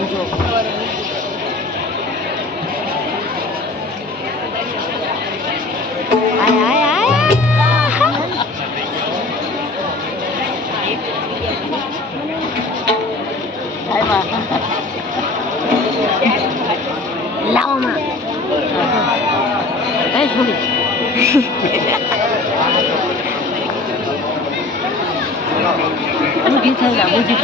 સમજો. આય આય આય લાવો માં એ છોડી મુજી થઈ જા મુજી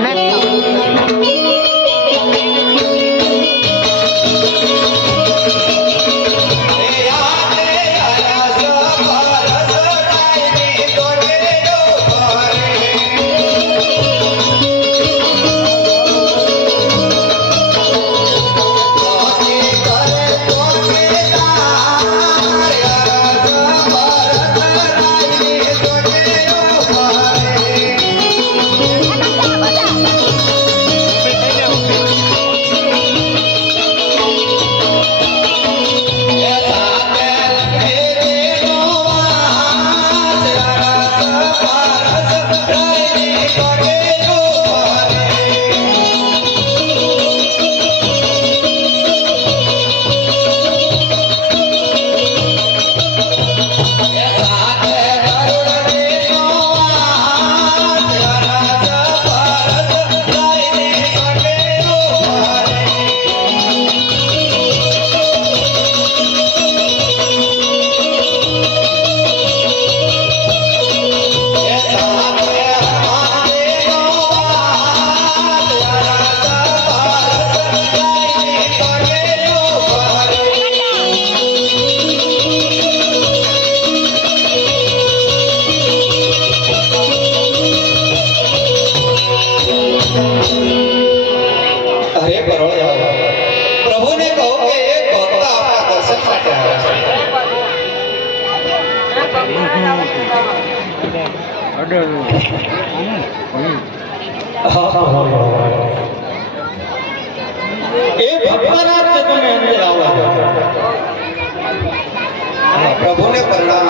प्रभु ने परिणाम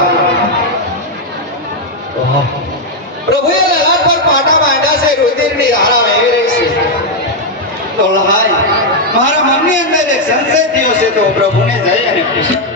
प्रभु ललाट पर पाटा बांधा से रुधिर ની ધારા વહી રહી છે તો લહાય મારા મનની અંદર એક સંશય થયો છે તો પ્રભુને જઈ અને પૂછ્યું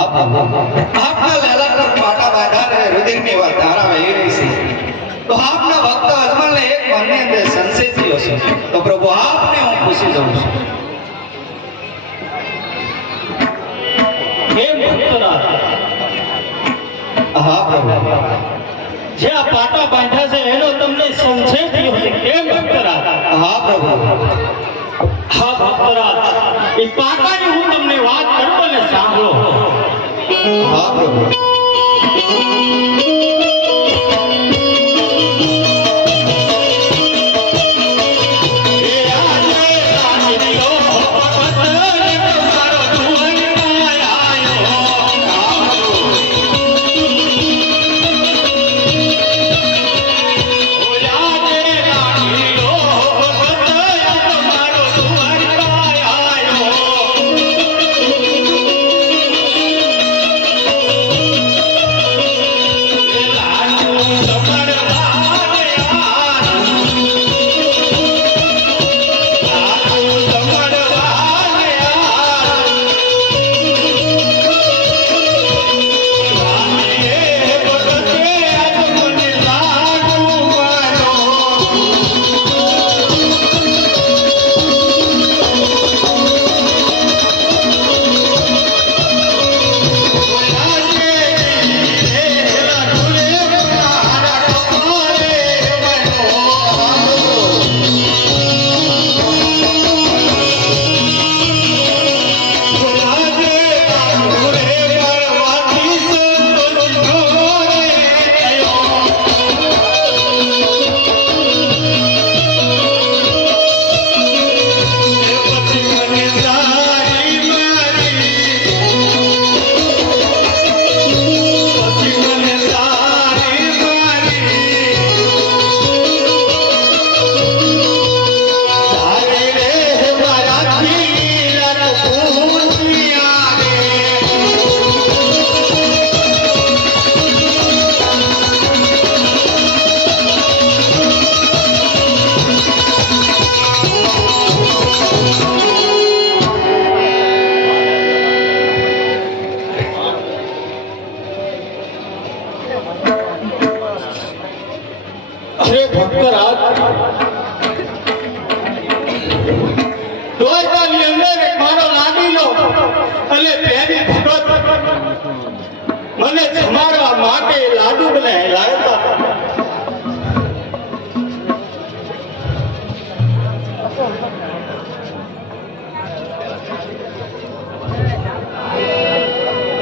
आपना ललाट पर पाटा बांधा रहे रुधिर ની ધારા વહી રહી છે તો આપના ભક્ત અજમલને એક મનની અંદર સંશય થયો છે તો પ્રભુ આપને હું પૂછી દઉં છું હે ભક્તરાજ હા પ્રભુ જે આ પાટા બાંધ્યા છે એનો તમને સંશય થયો છે કેમ ભક્તરાજ હા પ્રભુ હા ભક્તરાજ એ પાટાની હું તમને વાત કરતો ને સાંભળો હા પ્રભુ Thank you. દ્વારકાની અંદર એક મારો લાડીલો અને પ્રેમી ભગત મને જમાડવા માટે લાડુ બનાવી લાવતા.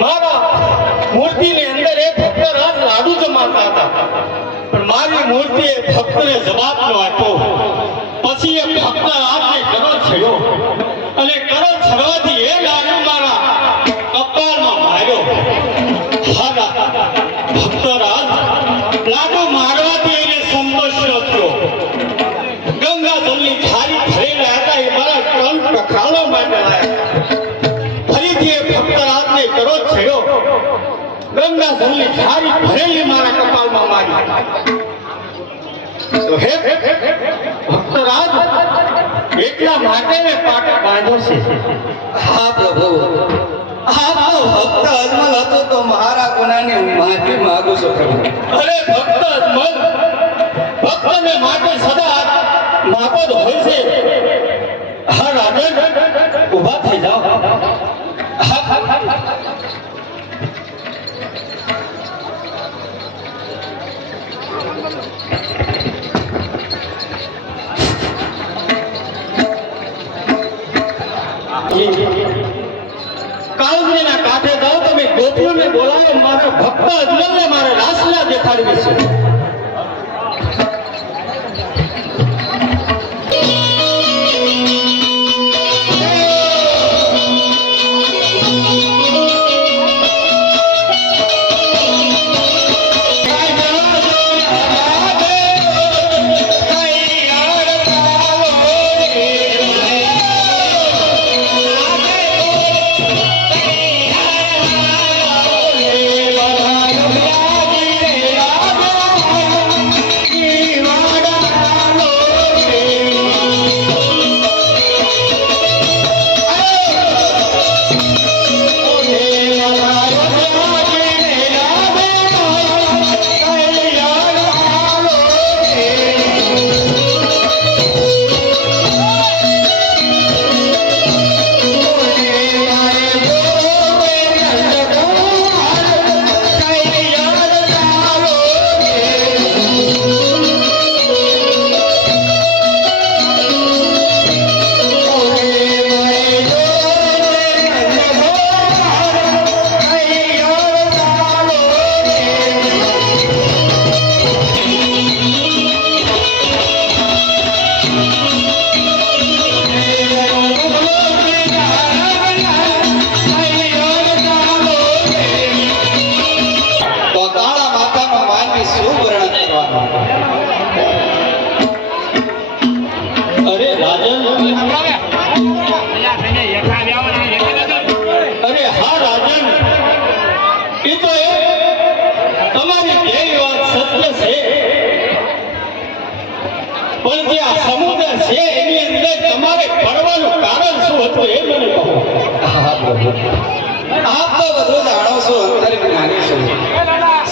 મારા મૂર્તિની અંદર એક ભક્તરાજ લાડુ જમાડતા હતા, પણ મારી મૂર્તિએ ભક્તને જવાબ ન આપ્યો. પછી એ ભક્તરાજને કરો છેડ્યો અને કરો છડવાથી એ લાડુ મારા કપાળમાં માર્યો. ભક્તરાજ લાડુ મારવાથી એને સંતોષ ન થયો. ગંગા જલની થાળી ભરેલા હતા એ મારા કંઠ ટકાળવા માટે લાયા. ફરીથી એ ભક્તરાજને કરો છેડ્યો. ગંગા જલની થાળી ભરેલી મારા કપાળમાં મારી. તો હે ભક્તરાજ, એટલા માટે મેં પાટો બાંધ્યો છે. હા પ્રભુ, આપનો ભક્ત અજમલ હતો તો મારા ગુનાની હું માફી માંગુ છું પ્રભુ. અરે ભક્ત અજમલ, ભક્તને માટે સદા નાપદ હોય છે. હા રાજન, ઊભા થઈ જાઓ. કાળજીના કાંઠે જાઓ, તમે ગોપીઓને બોલાવો. મારા ભક્ત અજમલને મારે રાસલીલા દેખાડવી છે.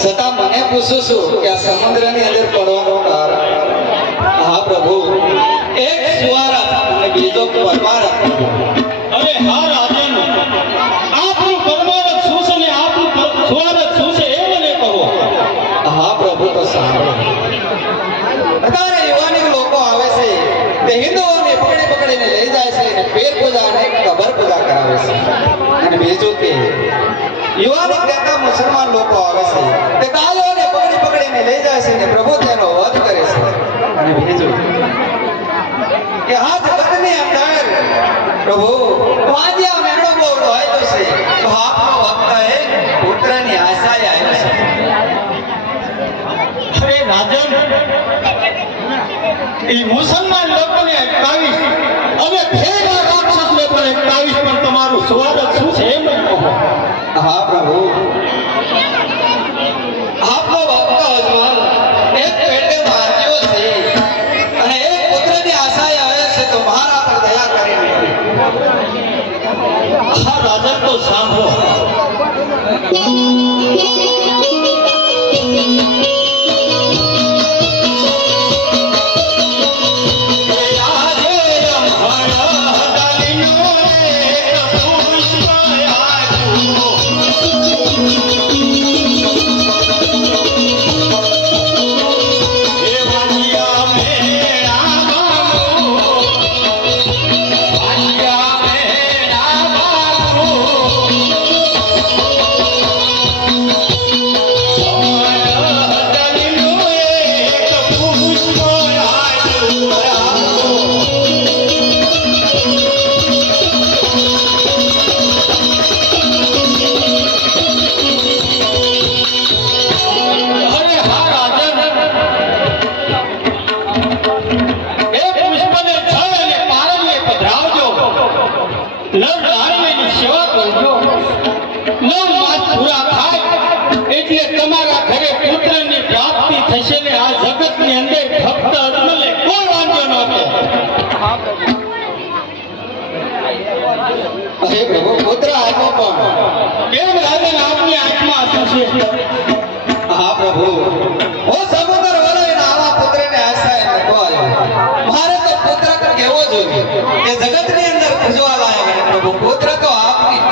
છતાં મને પૂછું છું કે આ સમુદ્રની અંદર પડવાનું કારણ. હા પ્રભુ, એક સુવારા અને બીજો પરમાર. અરે હા રાજન, આપણું પરમાર શું છે ને આપણું સુવારત શું છે એ મને કહો. હા પ્રભુ, તો સાંભળો. અત્યારે યુવાની લોકો આવે છે, તે હિન્દુઓને પકડી પકડીને લઈ જાય છે અને પેર પૂજા અને કબર પૂજા કરાવે છે. અને બીજું કે યુવાની કહેતા મુસલમાન લોકો આવે છે, તે ગાયોને પકડી પકડીને લઈ જાય છે અને પ્રભુ તેનો વધ કરે છે. અને બીજું કે આ જગતની અંદર પ્રભુ વાદ્યા મેળો બહુ હોય તો છે, તો આપનો ભક્ત એ પુત્રની આશાએ આવ્યો છે. અરે રાજન, એ મુસલમાન લોકોને અટકાવીશ અને ભેગા રાક્ષસને પણ અટકાવીશ, પણ તમારું સ્વાગત શું છે એ મને કહો. હા પ્રભુ, આપનો ભક્ત અજમલ એક પેટે માર્યો છે અને એક પુત્રની આશાએ આવે છે, તો મારા પર દયા કરીને. હા રાજન, તો સાંભળો. આજે અમારા નવ નારીની સેવા કરજો. 9 માસ પૂરા થાય એટલે તમારા ઘરે પુત્રની પ્રાપ્તિ થશે ને આ જગતની અંદર ભક્ત અજમલે કોઈ વાંધો ન આવે. અરે પ્રભુ પુત્ર આપ્યો પણ કેમ રાજન આપની આંખમાં આંસુ છે? હા પ્રભુ હું સમુદ્ર વલયને આવા પુત્રને આશાએ નતો આવ્યો. મારે તો પુત્ર કેવો જોઈએ કે જગતની અંદર પૂજવા લાયક હે પ્રભુ. પુત્ર તો આપની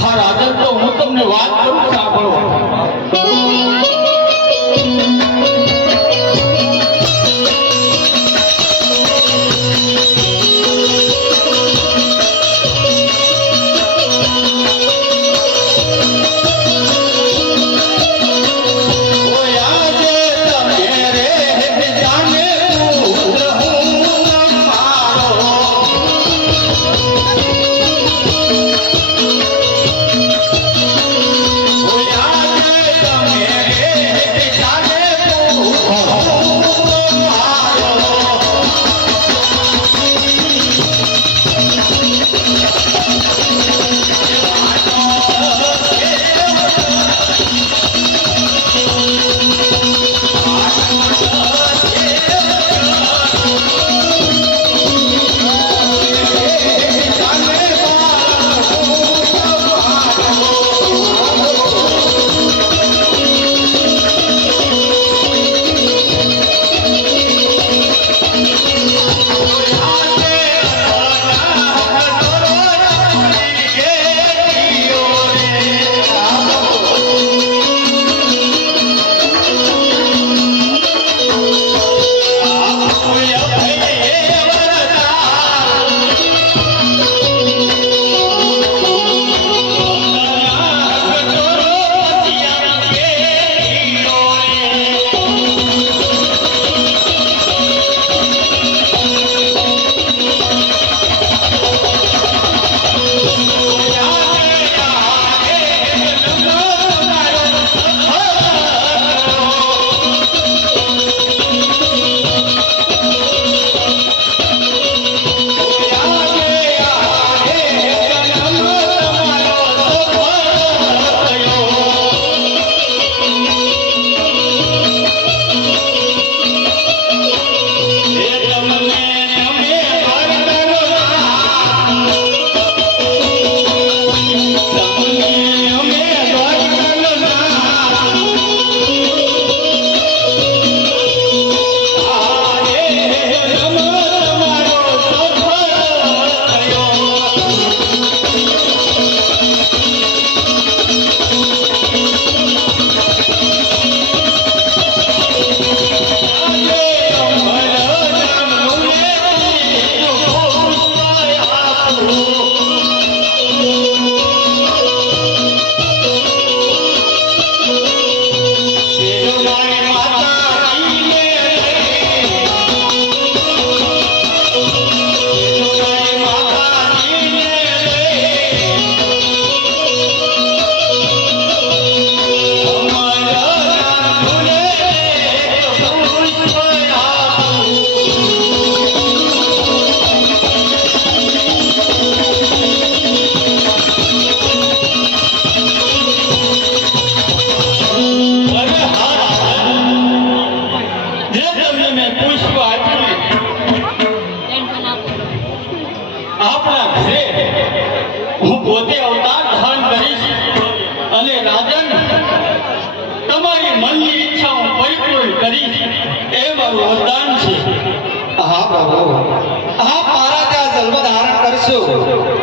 હા રાજન, તો હું તમને વાત કરું, સાંભળો.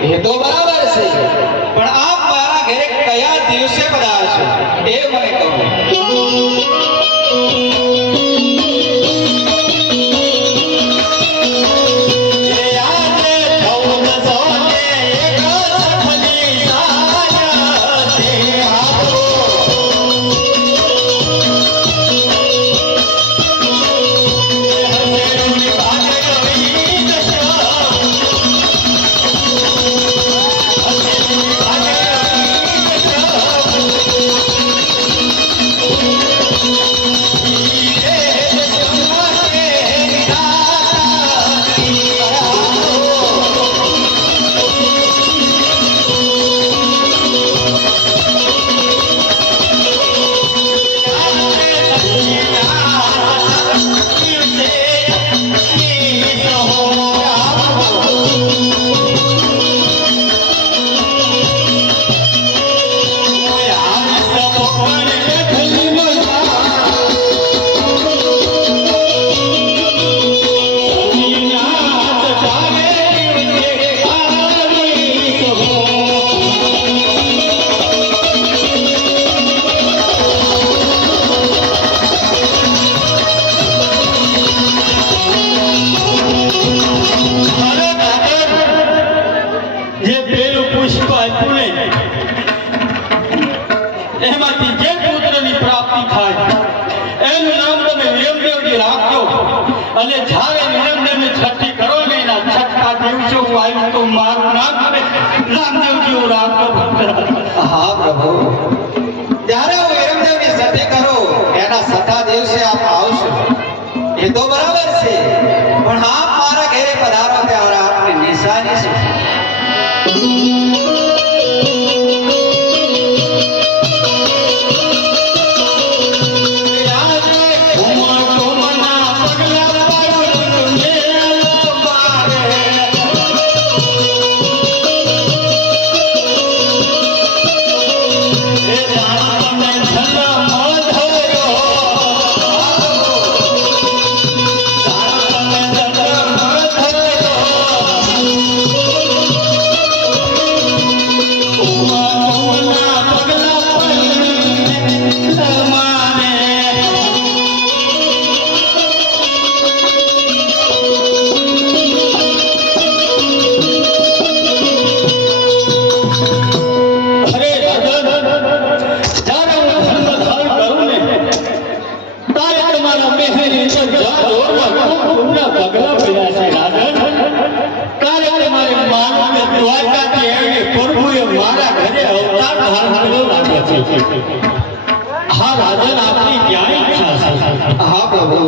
એ તો બરાબર છે, પણ આપ મારા ઘરે કયા દિવસે પધારશો એ મને કહો. Yeah. અને જ્યારે નિરંજનને છઠ્ઠી કરો ને એના છઠ્ઠા દિવસે હું આવ્યું તો મારું નામ આવે રામદેવજી હું રામનો ભક્ત. હા પ્રભુ, ત્યારે હું વિરમદેવની સતી કરું એના સતા દિવસે આપ આવશો એ તો બરાબર છે, પણ આપ મારા ઘરે પધારો ત્યારે આપની નિશાની શું? હા રાજન, આપની ક્યાં ઈચ્છા છે? હા પ્રભુ,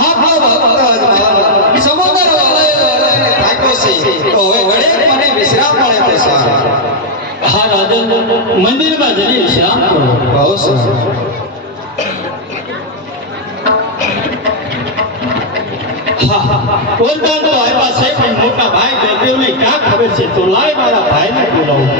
આપનો ભક્ત અજમાન સમગ્ર વલયને થાક્યો છે, તો હવે ઘડીક મને વિશ્રામ મળે તો સારું. હા રાજન, મંદિરમાં જઈને વિશ્રામ કરો. બહુ સરસ. બોલતા તો આવ્યા છે, પણ મોટા ભાઈ બલદેવને ક્યાં ખબર છે? તો લાય મારા ભાઈને બોલાવું.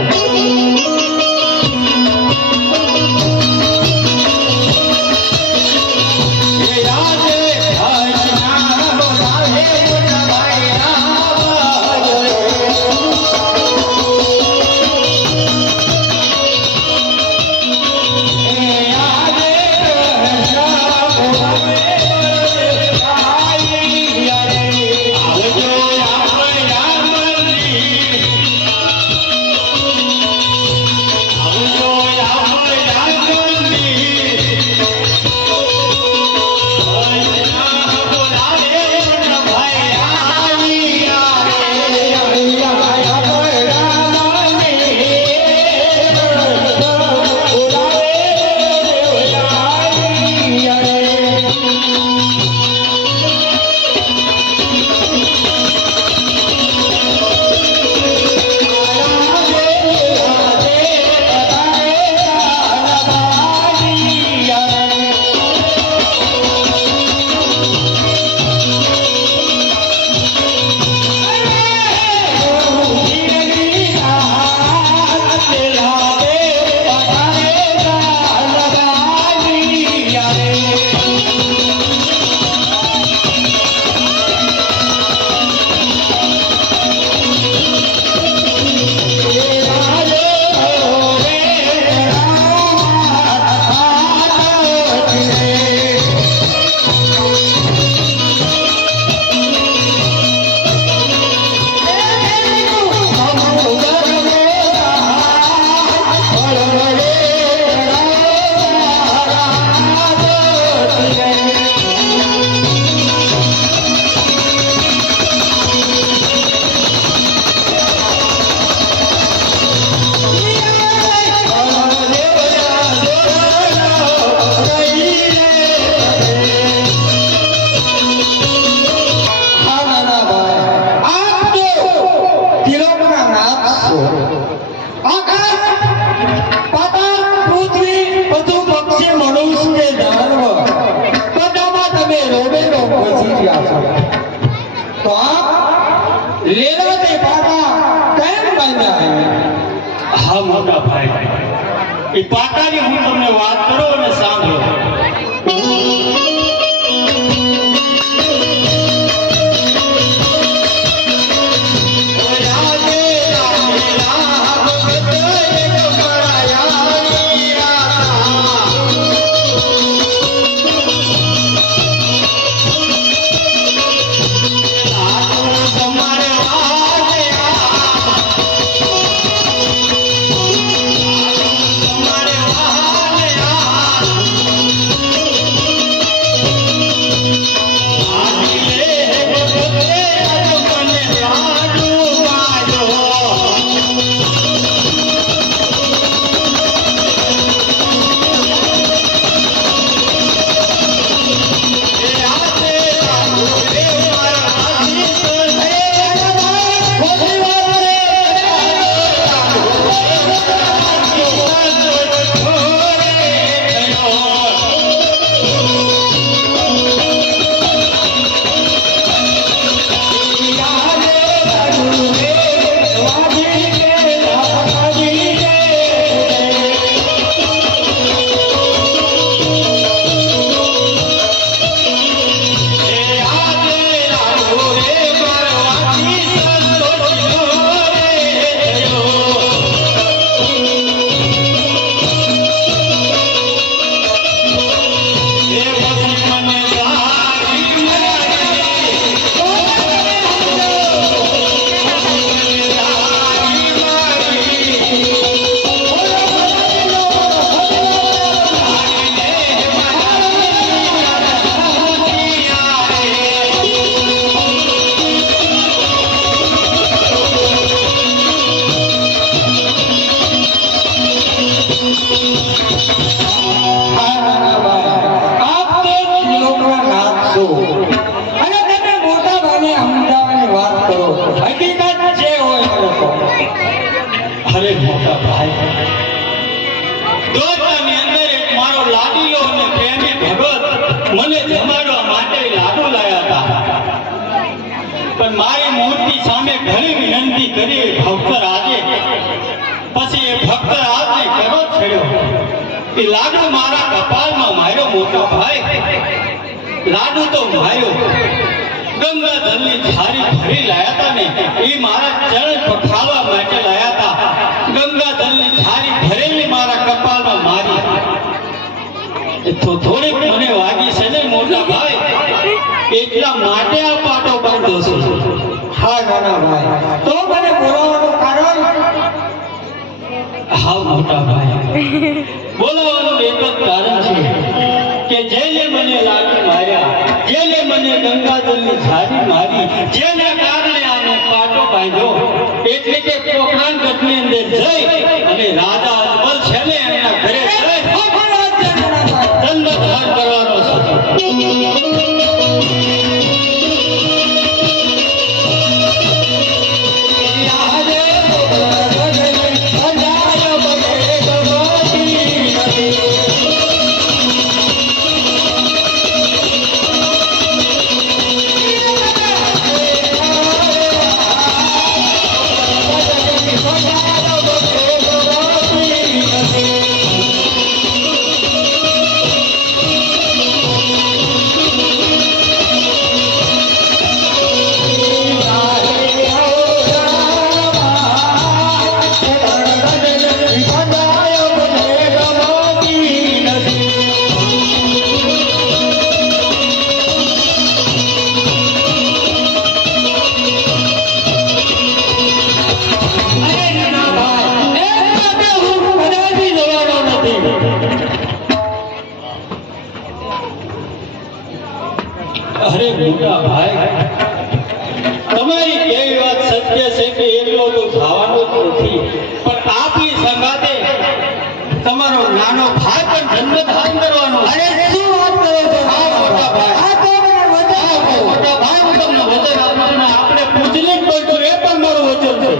હા મોટા ભાઈ, એ પાટાની હું તમને વાત કરો અને સાંભળો. તમારે લાડુ અને તમે મોટા ભાઈને સમજાવવાની વાત કરો હકીકત જે હોય એ કહો. અરે મોટા ભાઈ દોસ્તાની અંદર એક મારો લાડીલો અને પ્રેમી ભગત મને જમાડવા માટે લાડુ લાયા હતા પણ મારી મૂર્તિ સામે ઘણી વિનંતી કરી ભક્ત રાજે પછી એ ભક્ત રાજને કરો છેડ્યો એ લાડુ મારા કપાળમાં માર્યો મોટો ભાઈ લાડુ તો માર્યો ગંગા જળની ઝારી ભરી લાયા હતા ને એ મારા ચરણ પખાળવા માટે લાયા હતા ગંગા જળની ઝારી ભરેલી મારા કપાળમાં મારી તો થોડીક મને વાગી છે ને મોટા ભાઈ એટલા માટે આ પાટો બાંધો છું. હા નાના ભાઈ તો મને બોલાવવાનું કારણ હા મોટા ભાઈ બોલાવવાનું એક જ કારણ છે કે જેને મને લાડુ માર્યા જેને મને ગંગાજળની ઝારી મારી જેને કારણે આને પાટો બાંધ્યો એટલે કે પોખરાણ ગઢની અંદર જઈ અને રાજા અજમલ છે ને એમના ઘરે જઈ દંડધાર કરવાનો છે. અરે મોટા ભાઈ તમારી કેવી વાત સત્ય છે કે એટલો તો થવાનું જ નથી પણ આપની સંગાતે તમારો નાનો ભાઈ પણ જન્મધારણ કરવાનો. અરે શું વાત કરો છો મોટા ભાઈ મોટા ભાઈ હું તમને વચન આપું છું ને આપણે પૂજલિક કરશું એ પણ મારું વચન છે.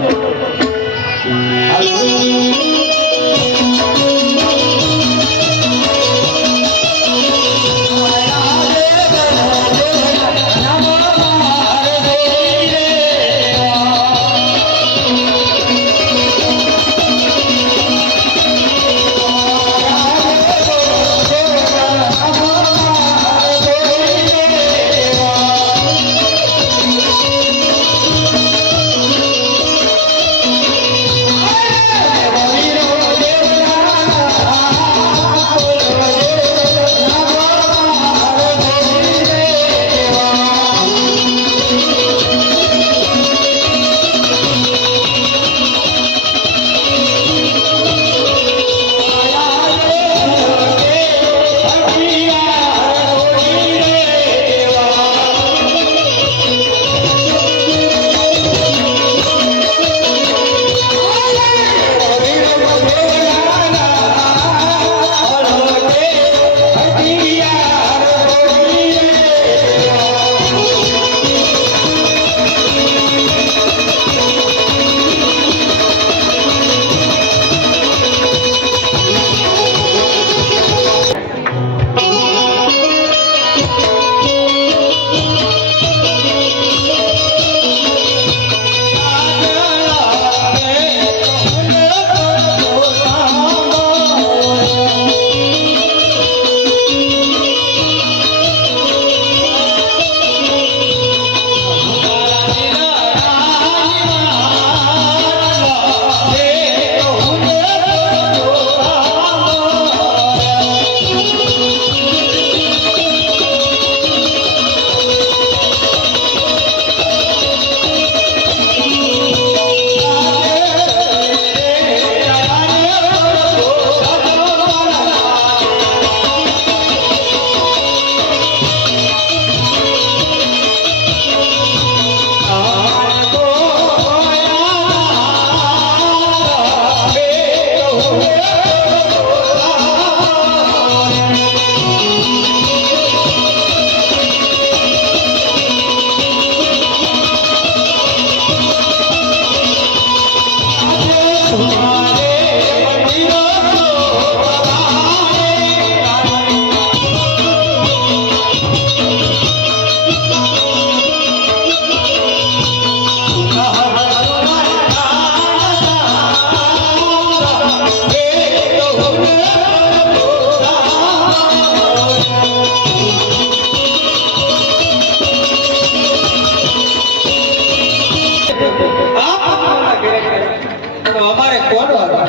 તમારે કોણ હતું?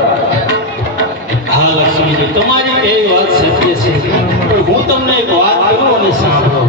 હા લક્ષ્મીજી, તમારી એ વાત સત્ય છે, પણ હું તમને એક વાત કરું અને સાંભળો.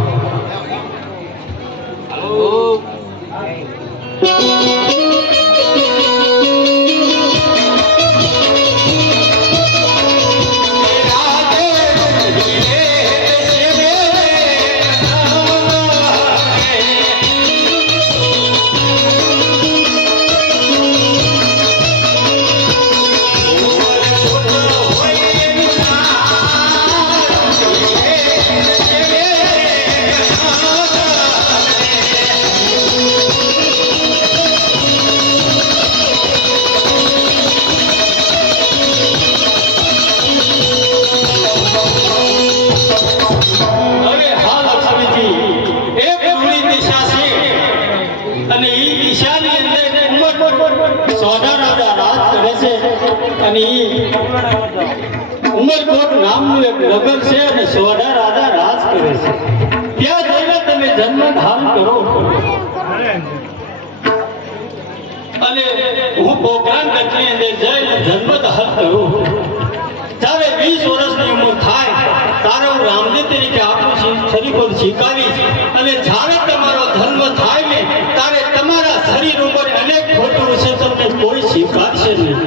હવે હા લક્ષ્મીજી, એક પૂરી દિશા છે અને એ દિશાની અંદર સોના રાજા રાજ કરે છે અને ઉમરકોટ નામનું એક નગર છે અને સોના રાજા રાજ કરે છે. ત્યાં જઈને તમે જન્મ ધારણ કરો અને હું પોખરાણ ગઢની અંદર જઈને જન્મ ધારણ કરું. જ્યારે 20 વર્ષની ઉંમર થાય ત્યારે હું રામજી તરીકે આપણું શરીર પર સ્વીકારીશ અને જ્યારે તમારો જન્મ થાય ને ત્યારે તમારા શરીર ઉપર અનેક ખોટું છે, તમને કોઈ સ્વીકારશે નહીં.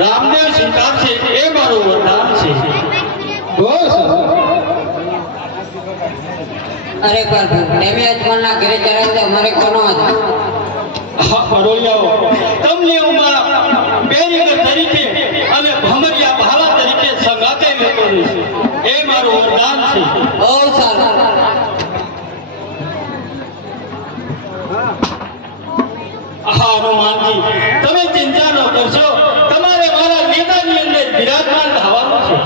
રામદેવ સ્વીકારશે, એ મારું વરદાન છે. બસ અરે પ્રભુ તમે અજમલના ઘરે ચડ્યા તો અમારે કોનો હતા? હા, હરોયાઓ, તમને હું મારા બેરીગર તરીકે અને ભમરિયા ભાલા તરીકે સંગાતે લેતો રહીશ. એ મારું વરદાન છે. બહુ સારું. હા હનુમાનજી, તમે ચિંતા ન કરશો, તમારે મારા મેદાનની અંદર બિરાજમાન થવાનું છે.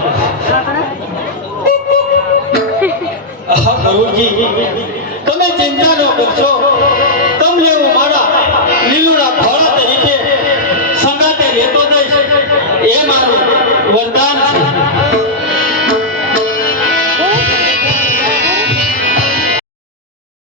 હા પ્રભુજી, તમે ચિંતા ન કરશો, તમને હું મારા લીલુડા ભોળા તરીકે સંગાતે લેતો જઈશ. એ મારું વરદાન છે.